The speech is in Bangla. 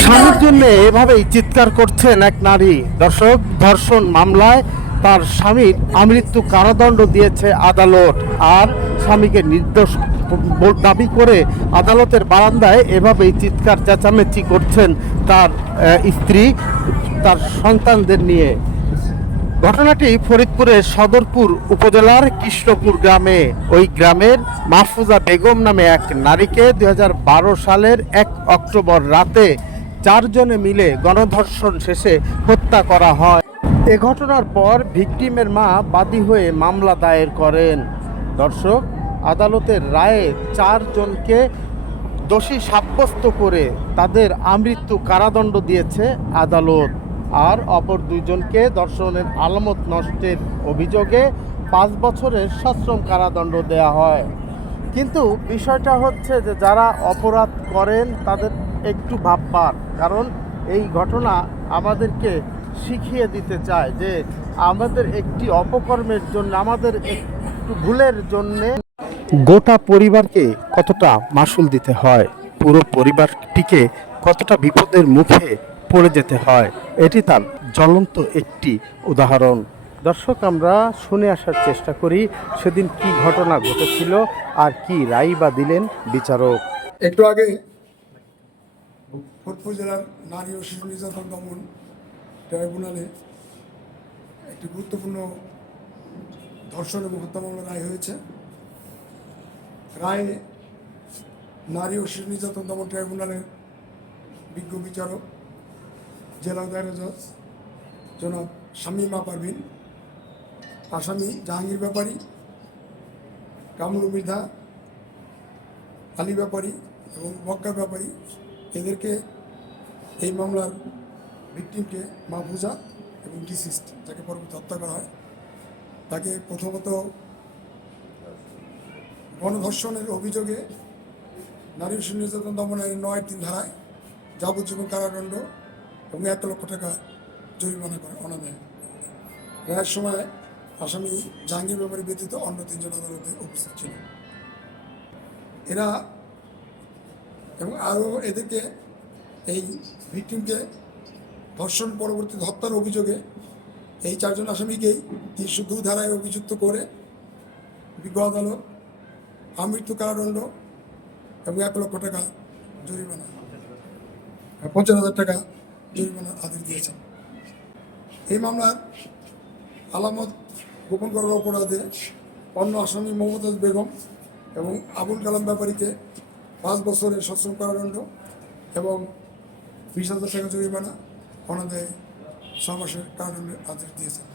স্বামীর জন্য এভাবেই চিৎকার করছেন এক নারী। দর্শক, ধর্ষণ মামলায় তার স্বামীর আমৃত্যু কারাদণ্ড দিয়েছে আদালত। আর স্বামীকে নির্দোষ দাবি করে আদালতের বারান্দায় এভাবেই চিৎকার, চেঁচামেচি করছেন তার স্ত্রী তার সন্তানদের নিয়ে। ঘটনাটি ফরিদপুরের সদরপুর উপজেলার কৃষ্ণপুর গ্রামে। ওই গ্রামের মাহফুজা বেগম নামে এক নারীকে দুই হাজার বারো সালের এক অক্টোবর রাতে চারজনে মিলে গণধর্ষণ শেষে হত্যা করা হয়। এ ঘটনার পর ভিকটিমের মা বাদী হয়ে মামলা দায়ের করেন। দর্শক, আদালতের রায়ে চারজনকে দোষী সাব্যস্ত করে তাদের আমৃত্যু কারাদণ্ড দিয়েছে আদালত। আর অপর দুইজনকে দর্শনের আলামত নষ্টের অভিযোগে পাঁচ বছরের সশ্রম কারাদণ্ড দেয়া হয়। কিন্তু বিষয়টা হচ্ছে যে যারা অপরাধ করেন, তাদের একটু ভাববার কারণ এই ঘটনা আমাদেরকে শিখিয়ে দিতে চায় যে আমাদের একটি অপকর্মের জন্য, আমাদের একটু ভুলের জন্যে গোটা পরিবারকে কতটা মাসুল দিতে হয়, পুরো পরিবারটিকে কতটা বিপদের মুখে পড়ে যেতে হয়, এটি তার জ্বলন্ত একটি উদাহরণ। দর্শক, আমরা শুনে আসার চেষ্টা করি সেদিন কি ঘটনা ঘটেছিল আর কি রায় বা দিলেন বিচারক। একটু আগে ফরিদপুর জেলার নারী ও শিশু নির্যাতন দমন ট্রাইব্যুনালে একটি গুরুত্বপূর্ণ ধর্ষণ এবং হত্যা মামলা রায় হয়েছে। রায়ে নারী ও শিশু নির্যাতন দমন ট্রাইব্যুনালের বিজ্ঞ বিচারক, জেলা দায়রা জজ জনাব শামীমা পারভিন আসামি জাহাঙ্গীর ব্যাপারী কামরু মৃধা আলী ব্যাপারী এবং বক্কা ব্যাপারী, এদেরকে এই মামলার ভিকটিমকে মাহফুজা এবং ডিসিস্ট যাকে পরবর্তী হত্যা করা হয়, তাকে প্রথমত গণধর্ষণের অভিযোগে নারী শিশু নির্যাতন দমনের নয় তিন ধারায় যাবজ্জীবন কারাদণ্ড এবং এক লক্ষ টাকা জরিমানা করে অনাদায়। রায়ের সময় আসামি জাহাঙ্গীর ব্যাপারী ব্যতীত অন্য তিনজন আদালতে উপস্থিত ছিল এরা এবং আরও এদেরকে এই ভিকটিমকে ধর্ষণ পরবর্তী হত্যার অভিযোগে এই চারজন আসামিকেই তিনশো দুই ধারায় অভিযুক্ত করে বিজ্ঞ আদালত আমৃত্যু কারাদণ্ড এবং এক লক্ষ টাকা জরিমানা পঞ্চাশ হাজার টাকা জরিমানা আদেশ দিয়েছেন। এই মামলার আলামত গোপন করার অপরাধে অন্য আসামি মমতাজ বেগম এবং আবুল কালাম ব্যাপারীকে পাঁচ বছরের সশ্রম কারাদণ্ড এবং বিশ হাজার টাকা জরিমানা অনাদায় ছ মাসের কারাদণ্ডের আদেশ দিয়েছেন।